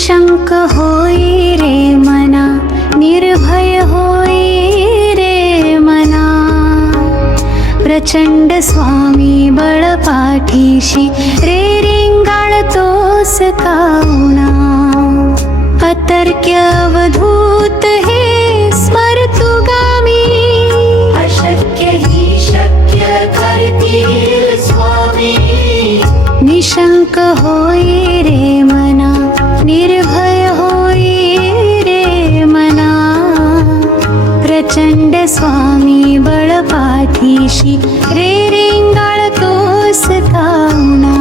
निशंक होई रे मना, निर्भय होई रे मना. प्रचंड स्वामी बळ पाठीशी, रे रिंगाळतोस काऊना. अतर्क्य अवधूत हे स्मरतुगामी, अशक्य ही शक्य करतील स्वामी. निशंक होई रे मना, निर्भय होई रे मना. प्रचंड स्वामी बळ पाठीशी, रे रिंगाळतोस काऊना.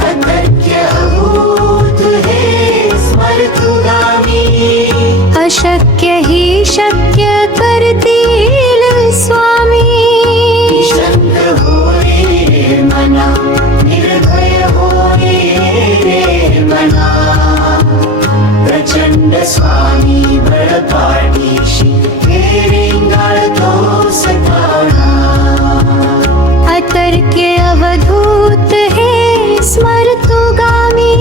अतर्क्य अभूत हे स्मरतुगामी. अशक्य ही शक्य करतील स्वामी. निशंक होई रे मना, निर्भय होई रे मना. प्रचंड स्वामी बळ पाठीशी, हे रिंगाळतोस काऊना. अतर्क्य अवधूत हे स्मरतुगामी.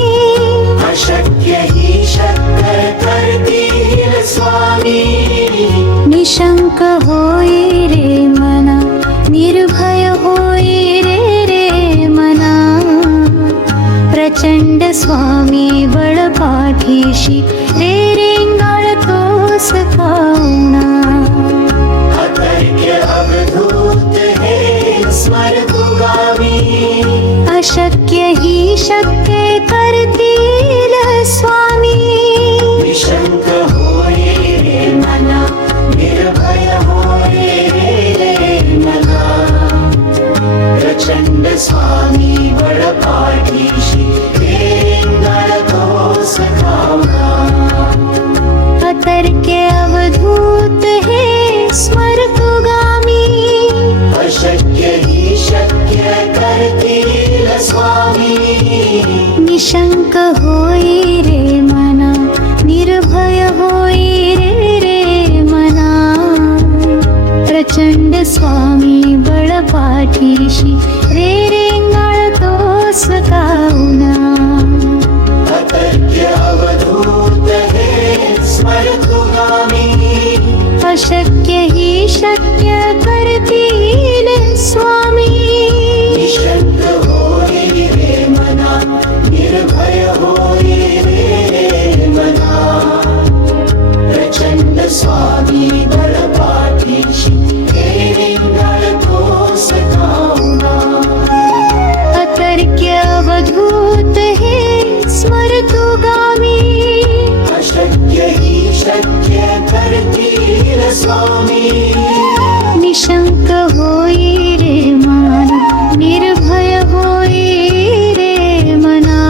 अशक्य ही शक्य करतील स्वामी. निशंक होई रे मना, निर्भय होई रे मना. प्रचंड स्वामी बळ पाठीशी, रे रिंगाळतोस काऊना. अतर्क्य अवधूत हे स्मरतुगामी. अशक्य ही शक्य करतील स्वामी. निशंक होई रे मना, निर्भय होई रे मना. प्रचंड स्वामी बळ पाठीशी, हे रिंगाळतोस काऊना. अतर्क्य अवधूत हे स्मरतुगामी. अशक्य ही शक्य करतील स्वामी. निशंक होई रे मना, निर्भय होई रे मना. प्रचंड स्वामी बळ पाठीशी, रे रिंगाळतोस काऊना. अतर्क्य अवधूत हे स्मरतुगामी. अशक्य ही शक्य करतील स्वामी. निशंक होई रे मना, निर्भय होई रे मना. प्रचंड स्वामी बळ पाठीशी, हे रिंगाळतोस काऊना. अतर्क्य अवधूत हे स्मरतुगामी. अशक्य ही शक्य करतील स्वामी. निशंक होई रे मना, निर्भय होई रे मना.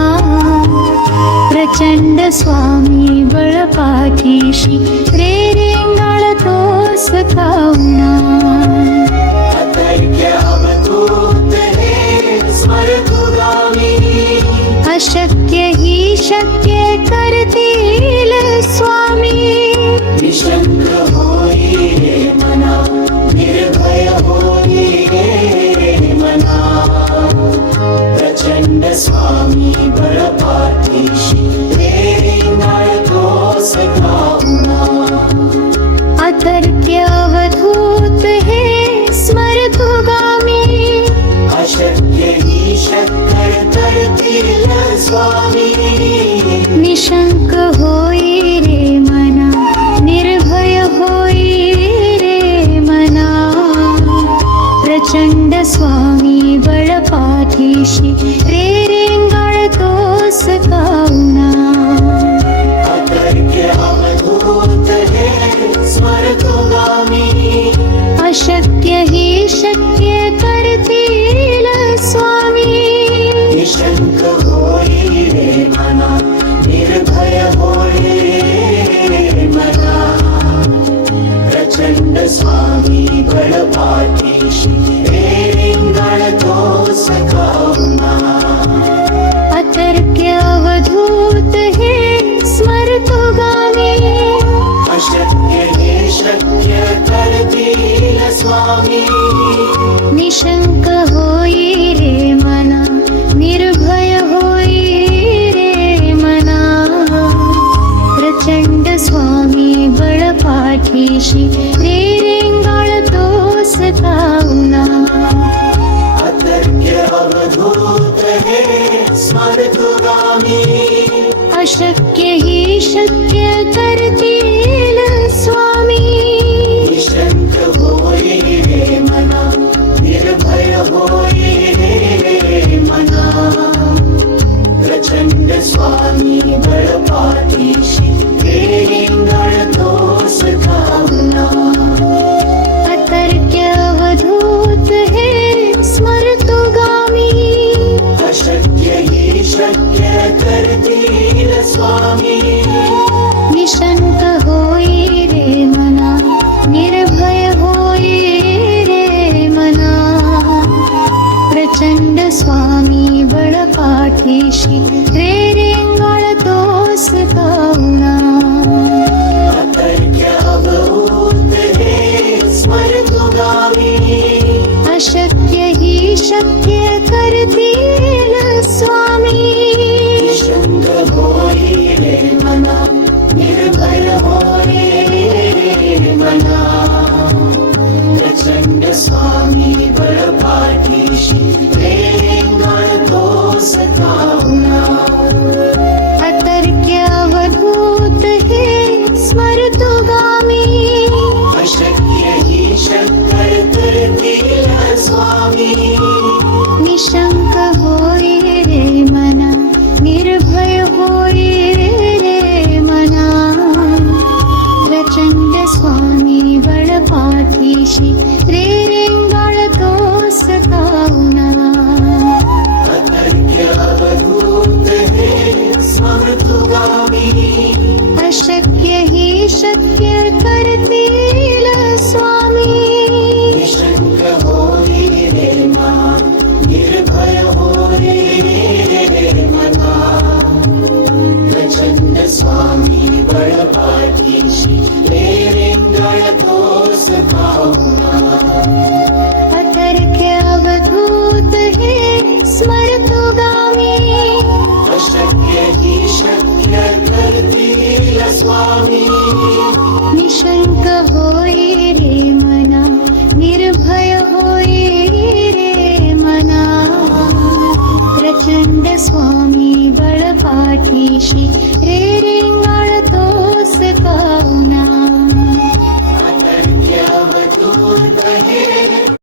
प्रचंड स्वामी बळ पाठीशी, रे रिंगाळतोस काऊना. अतर्क्य अवधूत हे स्मरतुगामी. अशक्य ही शक्य करतील स्वामी. निशंक होई रे मना, निर्भय होई रे मना. प्रचंड स्वामी बळ पाठीशी, हे रिंगाळतोस काऊना. अतर्क्य अवधूत हे स्मरतुगामी. अशक्य ही शक्य करतील स्वामी. निशंक होई रे मना, निर्भय होई रे मना. प्रचंड स्वामी बळ पाठीशी, रे रिंगाळतोस काऊना. अतर्क्य अवधूत हे स्मरतुगामी. अशक्य ही शक्य करतील स्वामी. निशंक होई रे मना, निर्भय होई रे मना. प्रचंड स्वामी बळ पाठीशी, हे रिंगाळतोस काऊना. अतर्क्य अवधूत हे स्मरतुगामी. अशक्य हे शक्य करतील स्वामी. निशंक होई रे मना, निर्भय होई रे मना. पाठीशी रे रेंगाळतोस काऊना अतर्क्य अवधूत हे स्मरतुगामी अशक्य ही शक्य करतील स्वामी निशंक होई रे मना निर्भय होई रे मना प्रचंड स्वामी बळ पाठीशी रे रिंगणतोस काऊना अतर्क्य अवधूत हे स्मरतुगामी अशक्य ही शक्य करतील स्वामी निशंक होई रे मना निर्भय होई रे मना प्रचंड स्वामी बळ पाठीशी रे रेंगाळतोस काऊना अतर्क्य अवधूत हे स्मरतुगामी अशक्य ही शक्य करतील स्वामी निशंक होई रे मना निर्भय होई रे मना प्रचंड स्वामी बळ पाठीशी रे रिंगणतोस काऊना अतर्क्य अवधूत हे स्मरतुगामी अशक्य ही शक्कर करतील स्वामी निशंक होई रे मना निर्भय होई रे मना प्रचंड स्वामी बळ पाठीशी रे रेंगाळतोस काऊना अतर्क्य अवधूत हे स्मरतुगामी अशक्य ही शक्य करतील स्वामी निशंक होई रे मना निर्भय होई रे मना प्रचंड स्वामी बळ पाठीशी रे रिंगणतोस काऊना अतर्क्य अवधूत हे स्मरतुगामी अशक्य ही शक्य करतील स्वामी निशंक होई रे मना निर्भय होई रे मना प्रचंड स्वामी बळ पाठीशी रे रेंगाळतोस काऊना अतर्क्य अवधूत हे